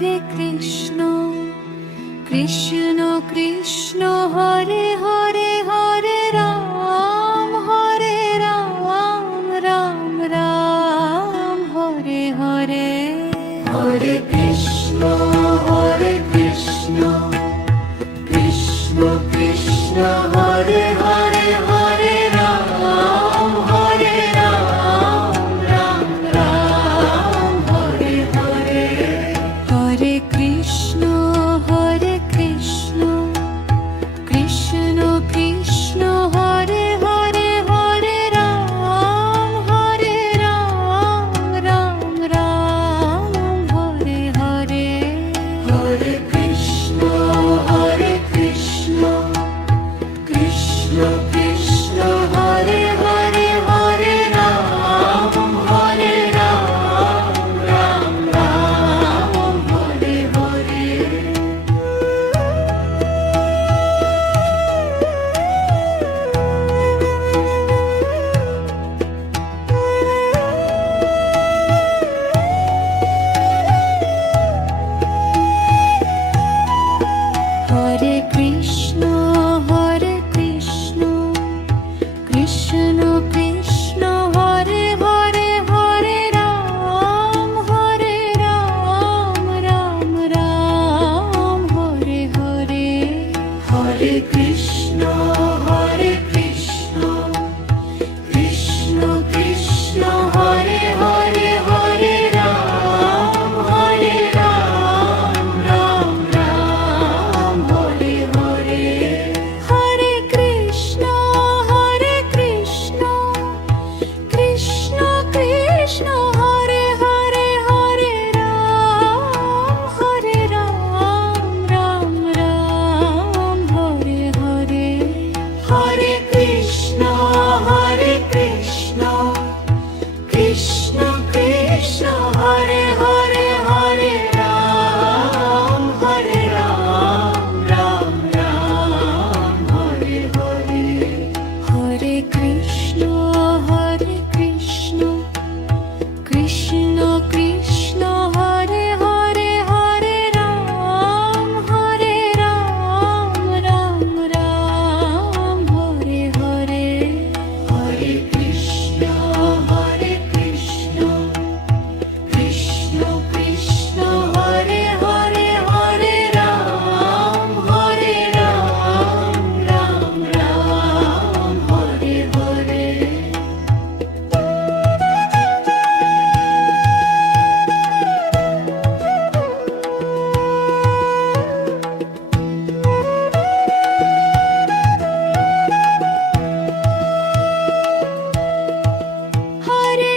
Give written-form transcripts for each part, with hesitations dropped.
Hare Krishna Krishna Krishna Hare Hare Hare Ram Ram Ram Hare Hare Hare Krishna Krishna Krishna Hare Hare Hare Ram Ram Ram Hare Hare Hare Krishna Krishna Krishna Hare Hare Hare Ram Ram Ram Hare Hare Hare Krishna Krishna Krishna Hare Hare Hare Ram Ram Ram Hare Hare Hare Krishna Krishna Krishna Hare Hare Hare Ram Ram Ram Hare Hare Hare Krishna Krishna Krishna Hare Hare Hare Ram Ram Ram Hare Hare Hare Krishna Krishna Krishna Hare Hare Hare Ram Ram Ram Hare Hare Hare Krishna Krishna Krishna Hare Hare Hare Ram Ram Ram Hare Hare Hare Krishna Krishna Krishna Hare Hare Hare Ram Ram Ram Hare Hare Hare Krishna Krishna Krishna Hare Hare Hare Ram Ram Hare Hare Hare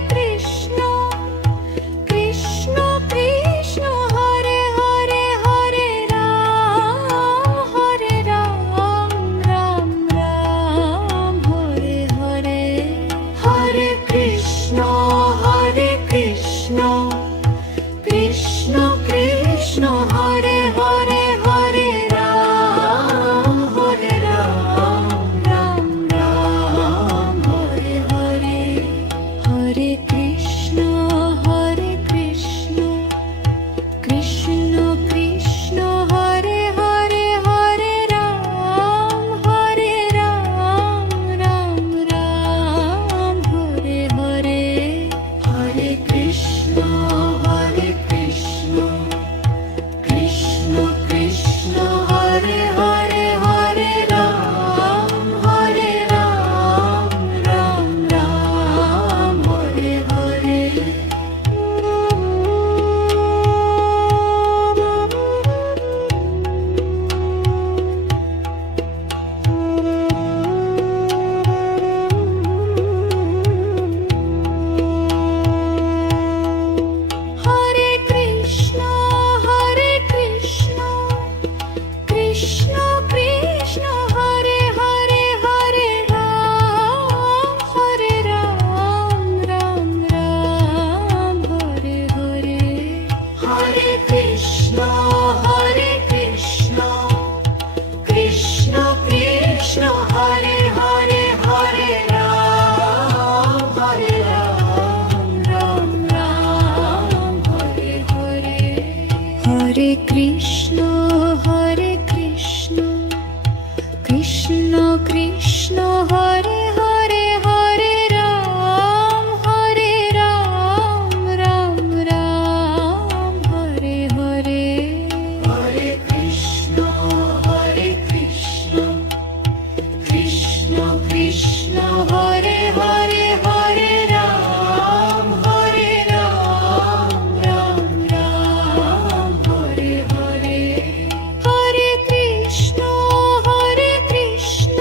Krishna Krishna Krishna Hare Hare Hare Ram Ram Ram Hare Hare Hare Krishna Krishna Krishna Hare Hare Hare Ram Ram Ram Hare Hare Hare Krishna Krishna Krishna Hare Hare Hare Ram Ram Ram Hare Hare Hare Krishna Krishna Krishna Hare Hare Hare Ram Ram Ram Hare Hare Hare Krishna Krishna Krishna Hare Hare Hare Ram Ram Ram Hare Hare Hare Krishna Krishna Krishna Hare Hare Hare Ram Ram Ram Hare Krishna Krishna Krishna Hare Hare Hare Ram Ram Ram Hare Hare Hare Krishna Krishna Krishna Hare Hare Hare Ram Ram Ram Hare Hare Hare Krishna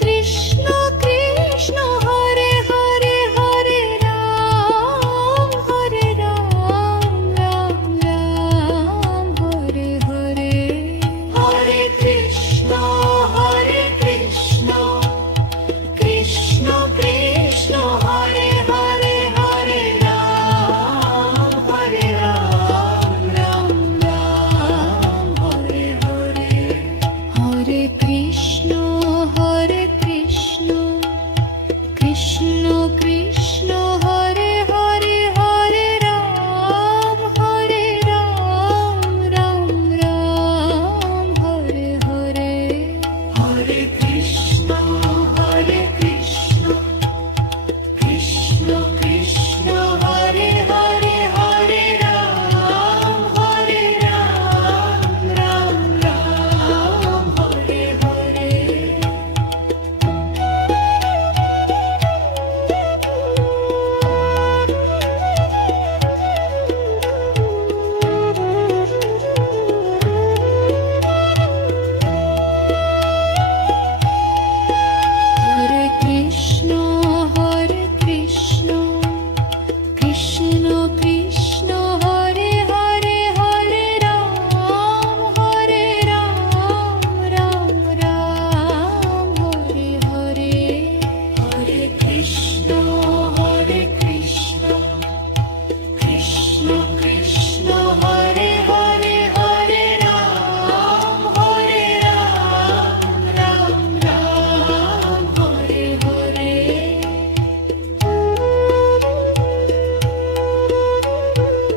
Krishna Krishna Hare Hare Hare Ram Ram Ram Hare Hare Hare Krishna Krishna Krishna Hare Hare Hare Ram Ram Ram Hare Hare Hare Krishna Krishna Krishna Hare Hare Hare Ram Ram Ram Hare Hare Hare Krishna Krishna Krishna Hare Hare Hare Ram Ram Ram Hare Hare Hare Krishna Krishna Krishna Hare Hare Hare Ram Ram Ram Hare Hare Hare Krishna Krishna Krishna Hare Hare Hare Ram Ram Hare Hare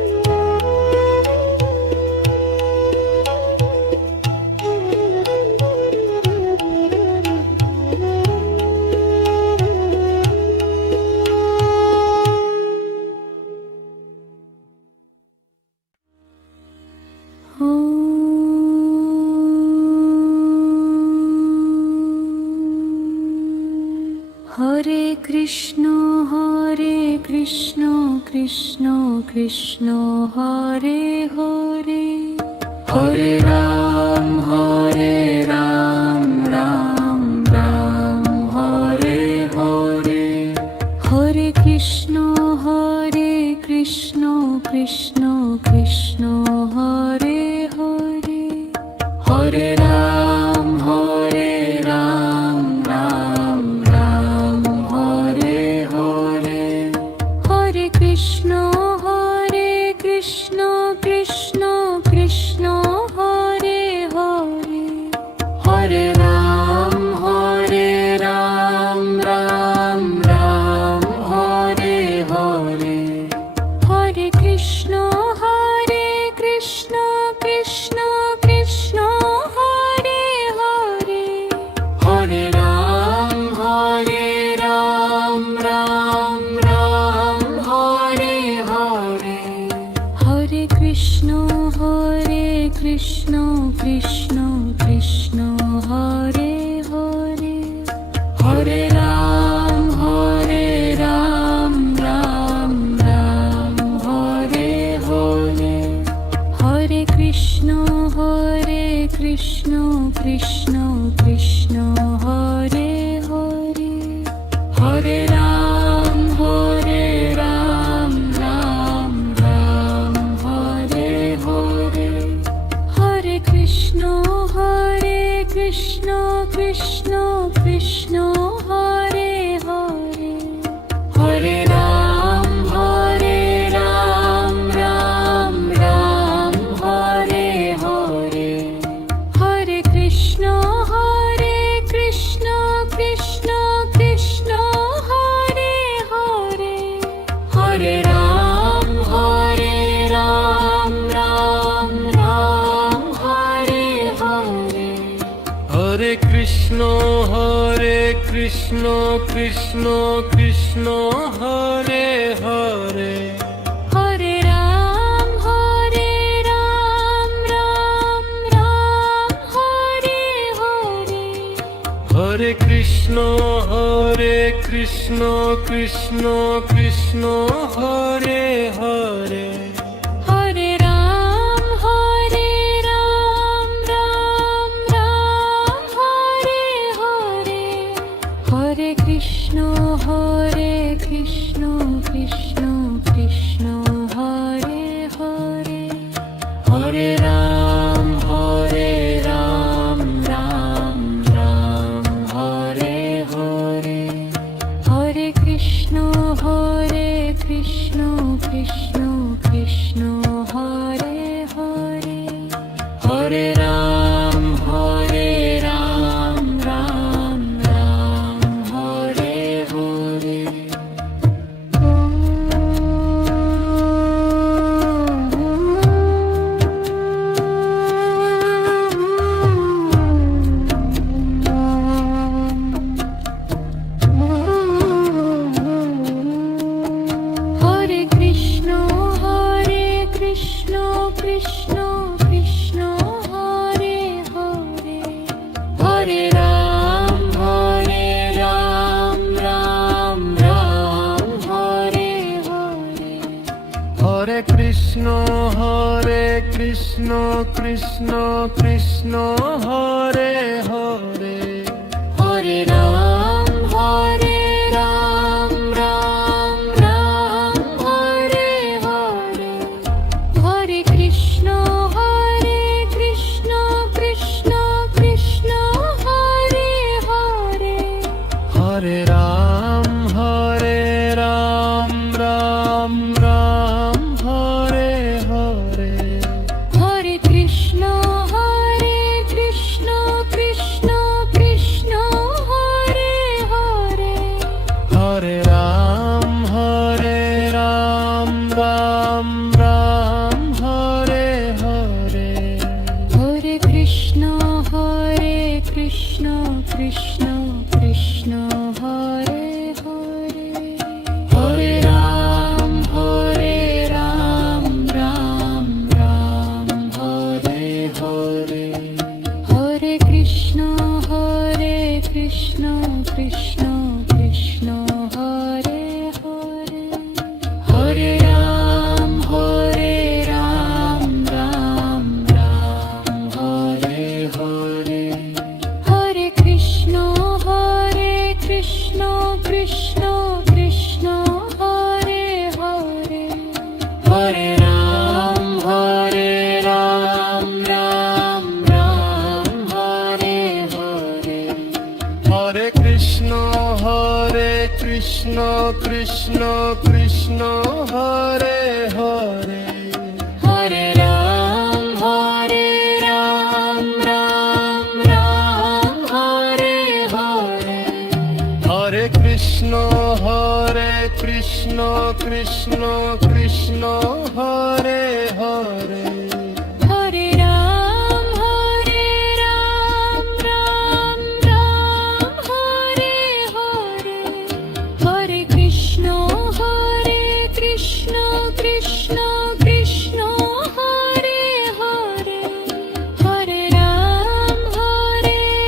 Hare Krishna Krishna Krishna Hare Hare Hare Ram Ram Ram Hare Hare Hare Krishna Krishna Krishna Hare Hare Hare Ram Ram Ram Hare Hare Hare Krishna Krishna Krishna Hare Hare Hare Ram Ram Ram Hare Hare Hare Krishna Krishna Krishna Hare Hare Hare Ram Ram Ram Hare Hare Hare Krishna Krishna Krishna Hare Hare Hare Ram Ram Ram Hare Hare Hare Krishna Krishna Krishna Hare Hare Hare Ram Ram Ram Hare Hare Hare Krishna Krishna Krishna Hare Hare Hare Ram Ram Hare Hare Hare Krishna Krishna Krishna Hare Hare Hare Ram Ram Krishna Hare Krishna Krishna Krishna Hare Hare Hare Ram Ram Ram Hare Hare Hare Krishna Krishna Krishna Krishna Hare Hare Hare Ram Ram Ram Hare Hare Hare Krishna Krishna Krishna Krishna Hare Hare Hare Ram Ram Ram Hare Hare Hare Krishna Krishna Krishna Krishna Hare Hare Hare Ram Ram Ram Hare Hare Hare Krishna Krishna Krishna Krishna Hare Hare Hare Ram Ram Ram Hare Hare Hare Krishna Krishna Krishna Krishna Hare Hare Hare Ram Ram Ram Hare Hare Hare Krishna Krishna Krishna Krishna Hare Hare Hare Ram Ram Ram Hare Hare Hare Krishna Krishna Krishna Krishna Hare Hare Hare Ram Ram Ram Hare Hare Hare Krishna Krishna Krishna Krishna Hare Hare Hare Ram Ram Ram Hare Hare Hare Krishna Krishna Krishna Krishna Hare Hare Hare Ram Ram Ram Hare Hare Hare Krishna Krishna Krishna Krishna Hare Hare Hare Ram Ram Ram Hare Hare Hare Krishna Krishna Krishna Krishna Hare Hare Hare Ram Ram Ram Hare Hare Hare Krishna Krishna Krishna Krishna Hare Hare Hare Ram Ram Ram Hare Hare Hare Krishna Krishna Krishna Krishna Hare Hare Hare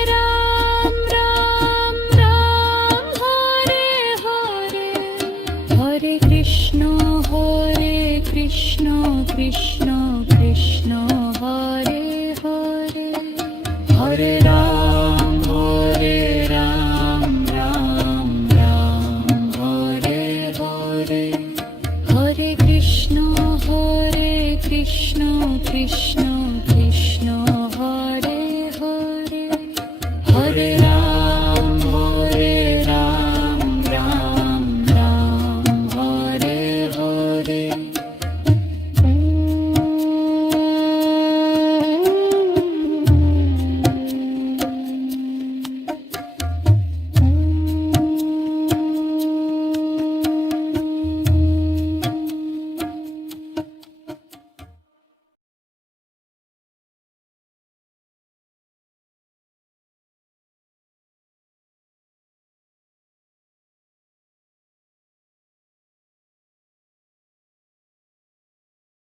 Ram Ram Ram Hare Hare Hare Krishna Krishna Krishna Krishna